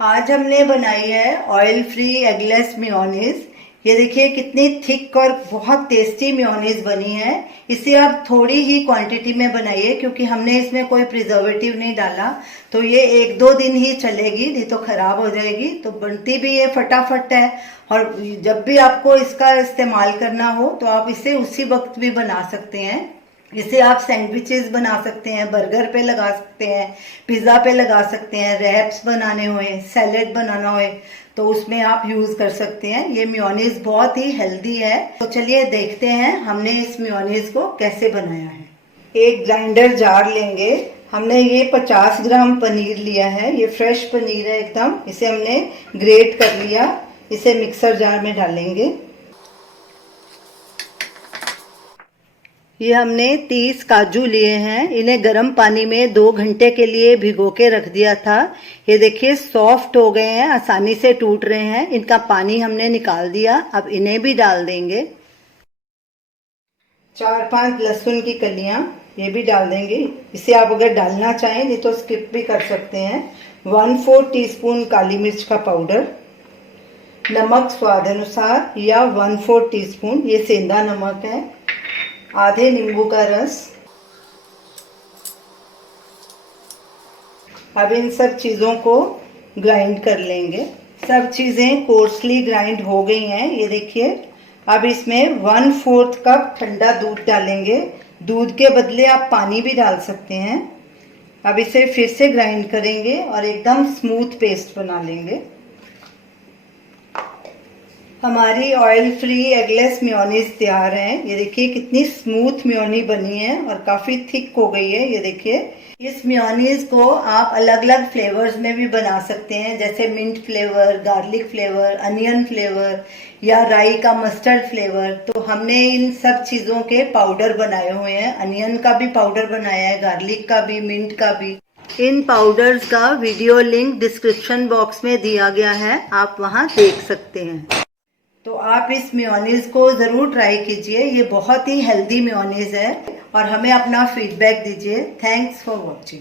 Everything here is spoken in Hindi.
आज हमने बनाई है ऑयल फ्री एगलेस मेयोनीज। ये देखिए कितनी थिक और बहुत टेस्टी मेयोनीज बनी है। इसे आप थोड़ी ही क्वांटिटी में बनाइए क्योंकि हमने इसमें कोई प्रिजर्वेटिव नहीं डाला, तो ये 1-2 दिन ही चलेगी, नहीं तो खराब हो जाएगी। तो बनती भी ये फटाफट है और जब भी आपको इसका इस्तेमाल करना हो तो आप इसे उसी वक्त भी बना सकते हैं। इसे आप सैंडविचेस बना सकते हैं, बर्गर पे लगा सकते हैं, पिज़्ज़ा पे लगा सकते हैं, रैप्स बनाने होए, सैलेड बनाना होए तो उसमें आप यूज़ कर सकते हैं। ये मेयोनीज बहुत ही हेल्दी है। तो चलिए देखते हैं हमने इस मेयोनीज को कैसे बनाया है। एक ग्राइंडर जार लेंगे। हमने ये 50 ग्राम पनीर लिया है, ये फ्रेश पनीर है एकदम। इसे हमने ग्रेट कर लिया, इसे मिक्सर जार में डालेंगे। ये हमने 30 काजू लिए हैं, इन्हें गर्म पानी में 2 घंटे के लिए भिगो के रख दिया था। ये देखिए सॉफ्ट हो गए हैं, आसानी से टूट रहे हैं। इनका पानी हमने निकाल दिया। अब इन्हें भी डाल देंगे। 4-5 लहसुन की कलियां ये भी डाल देंगे। इसे आप अगर डालना चाहें नहीं तो स्किप भी कर सकते हैं। 1/4 टीस्पून काली मिर्च का पाउडर, नमक स्वाद अनुसार या 1/4 टीस्पून, ये सेंधा नमक है, आधे नींबू का रस। अब इन सब चीज़ों को ग्राइंड कर लेंगे। सब चीज़ें कोर्सली ग्राइंड हो गई हैं, ये देखिए। अब इसमें 1/4 कप ठंडा दूध डालेंगे। दूध के बदले आप पानी भी डाल सकते हैं। अब इसे फिर से ग्राइंड करेंगे और एकदम स्मूथ पेस्ट बना लेंगे। हमारी ऑयल फ्री एगलेस मेयोनीज तैयार है। ये देखिए कितनी स्मूथ मेयोनी बनी है और काफ़ी थिक हो गई है। ये देखिए इस मेयोनीज को आप अलग अलग फ्लेवर्स में भी बना सकते हैं, जैसे mint flavour, garlic flavour, onion flavour या राई का मस्टर्ड फ्लेवर। तो हमने इन सब चीज़ों के पाउडर बनाए हुए हैं। अनियन का भी पाउडर बनाया है, गार्लिक का भी, मिंट का भी। इन पाउडर्स का वीडियो लिंक डिस्क्रिप्शन बॉक्स में दिया गया है, आप वहां देख सकते हैं। तो आप इस मेयोनीज को ज़रूर ट्राई कीजिए। ये बहुत ही हेल्दी मेयोनीज है और हमें अपना फीडबैक दीजिए। Thanks for watching.